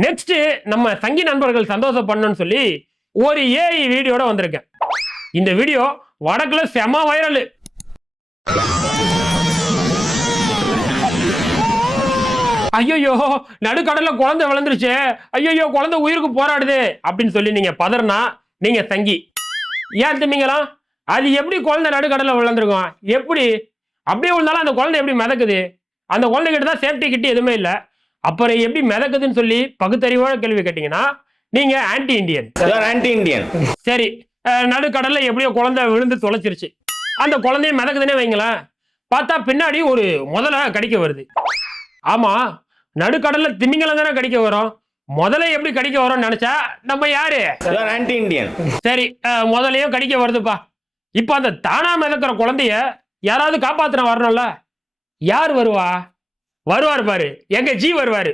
Next நம்ம சங்கி நண்பர்கள் சந்தோஷம் பண்ணணும்னு சொல்லி ஒரு ஏஐ வீடியோட வந்திருக்கேன். இந்த வீடியோ வடக்குல செம வைரல். ஐயோ நடுக்கடல்ல குழந்தை விழுந்துருச்சு, ஐயோ குழந்தை உயிருக்கு போராடுது அப்படின்னு சொல்லி நீங்க பதறனா நீங்க சங்கி. ஏன் திமிங்கலாம்? அது எப்படி குழந்தை நடுக்கடல்ல விழுந்திருக்கும்? எப்படி அப்படியே விழுந்தாலும் அந்த குழந்தை எப்படி மிதக்குது? அந்த குழந்தைகிட்ட தான் சேஃப்டி கிட்ட எதுவுமே இல்லை, அப்புறம் எப்படி மிதக்குதுன்னு சொல்லி பகுத்தறிவோட கேள்வி கேட்டீங்கன்னா நீங்க ஆன்டி இண்டியன். சரி, நடுக்கடல்ல எப்படியோ குழந்தை விழுந்து தொலைச்சிருச்சு, அந்த குழந்தைய மிதக்குதுன்னே வைங்களேன். பார்த்தா பின்னாடி ஒரு முதலை கடிக்க வருது. ஆமா, நடுக்கடல்ல திமிங்கலம் தானே கடிக்க வரும், முதல்ல எப்படி கடிக்க வரும் நினைச்சா நம்ம யாரு? Anti Indian. சரி, முதலையும் கடிக்க வருதுப்பா. இப்ப அந்த தானா மிதக்கிற குழந்தைய யாராவது காப்பாத்துற வரணும்ல. யார் வருவா? வருவாரு பாரு, எங்க ஜி வருவாரு.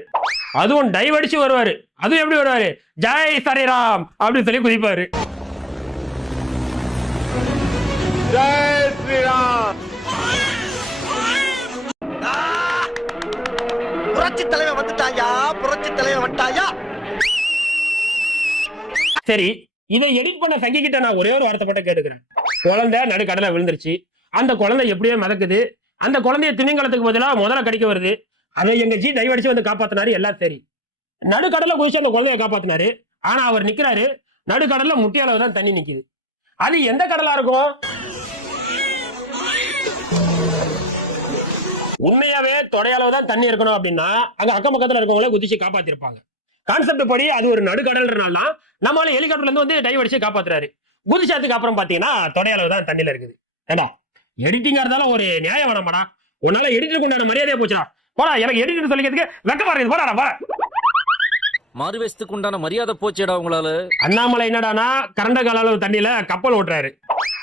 அதுவும் டைவ் அடிச்சு வருவாரு. அதுவும் எப்படி வருவாரு? ஜெய் ஸ்ரீராம் அப்படின்னு சொல்லி குதிப்பாரு. ஜெய் ஸ்ரீராம். புரட்சி தலைவர் வந்துட்டாயா, புரட்சி தலைவர் வந்துட்டாயா. சரி, இதை எடிட் பண்ண சங்கி கிட்ட நான் ஒரே ஒரு வார்த்தைப்பட்ட கேட்டுக்கிறேன். குழந்தை நடுக்கடலை விழுந்துருச்சு, அந்த குழந்தை எப்படியோ மிதக்குது, அந்த குழந்தைய திமிங்கலத்துக்கு பதிலாக முதல்ல கடிக்க வருது, அதை எங்க ஜி டைவ் அடிச்சு வந்து காப்பாத்தினாரு. எல்லாம் சரி, நடுக்கடலை குதிச்சு அந்த குழந்தைய காப்பாத்தினாரு. ஆனா அவர் நிக்கிறாரு, நடுக்கடல்ல முட்டி அளவு தான் தண்ணி நிக்குது. அது எந்த கடலா இருக்கும்? உண்மையாவே தொடையளவு தான் தண்ணி இருக்கணும் அப்படின்னா அங்க அக்கம் பக்கத்துல இருக்கவங்களே குதிச்சு காப்பாத்திருப்பாங்க. கான்செப்ட் படி அது ஒரு நடுக்கடல்னால நம்மளால ஹெலிகாப்டர்ல இருந்து வந்து டைவ் அடிச்சு காப்பாத்துறாரு. குதிச்சதுக்கு அப்புறம் பாத்தீங்கன்னா தொடையளவு தான் தண்ணியில இருக்குது. ஏடா எடிட்டிங்கா இருந்தாலும் ஒரு நியாயம் வேணாமாடா? உன்னால எடிட்டருக்கு உண்டான மரியாதையா போச்சா? போடா, எனக்கு எடிட்டர் சொல்லிக்கிறதுக்கு வெக்கமா இருக்குது. போடா போடா. மாறுவேஷத்துக்கு உண்டான மரியாதை போச்சேடா உங்களால. அண்ணாமலை என்னடானா கரண்ட கால அளவு தண்ணியில கப்பல் ஓட்டுறாரு.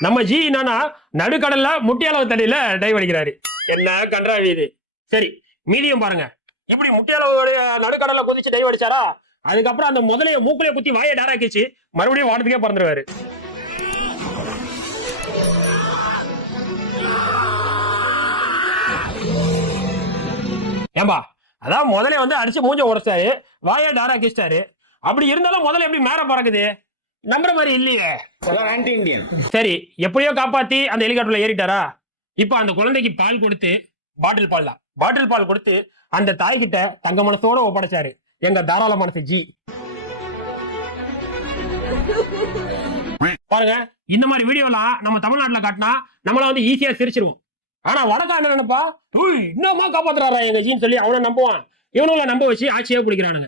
நம்ம ஜி என்னன்னா நடுக்கடல்ல முட்டி அளவு தண்ணியில டைவ் அடிக்கிறாரு. என்ன கன்றாவி இது? சரி, மீதியம் பாருங்க. இப்படி முட்டி அளவு நடுக்கடல்ல குதிச்சு டைவ் அடிச்சாரா, அதுக்கப்புறம் அந்த முதலைய மூக்குலைய குத்தி வாயை டேராக்கிச்சு மறுபடியும் வானத்துக்கே பறந்துருவாரு. ஏம்பா, அதான் முதல்ல வந்து அடிச்சு மூஞ்ச உடைச்சாரு, வாயை டாராக்கிச்சிட்டாரு. அப்படி இருந்தாலும் முதல்ல எப்படி மேல பறக்குது? நம்புற மாதிரி இல்லையே. Anti Indian. சரி, எப்படியோ காப்பாத்தி அந்த ஹெலிகாப்டர்ல ஏறிட்டாரா. இப்ப அந்த குழந்தைக்கு பால் கொடுத்து, பாட்டில் பால் தான், பாட்டில் பால் கொடுத்து அந்த தாய்கிட்ட தங்க மனசோட ஒப்படைச்சாரு எங்க தாராள மனசு ஜி. பாருங்க, இந்த மாதிரி வீடியோலாம் நம்ம தமிழ்நாட்டுல காட்டினா நம்மள வந்து ஈஸியா சிரிச்சிருவோம். ஆனா வடக்கா என்ன நினைப்பா, இன்னமா காப்பாத்துறாரா எங்க ஜின்னு சொல்லி அவனை நம்புவான். இவனுங்களை நம்ப வச்சு ஆட்சியே பிடிக்கிறானுங்க.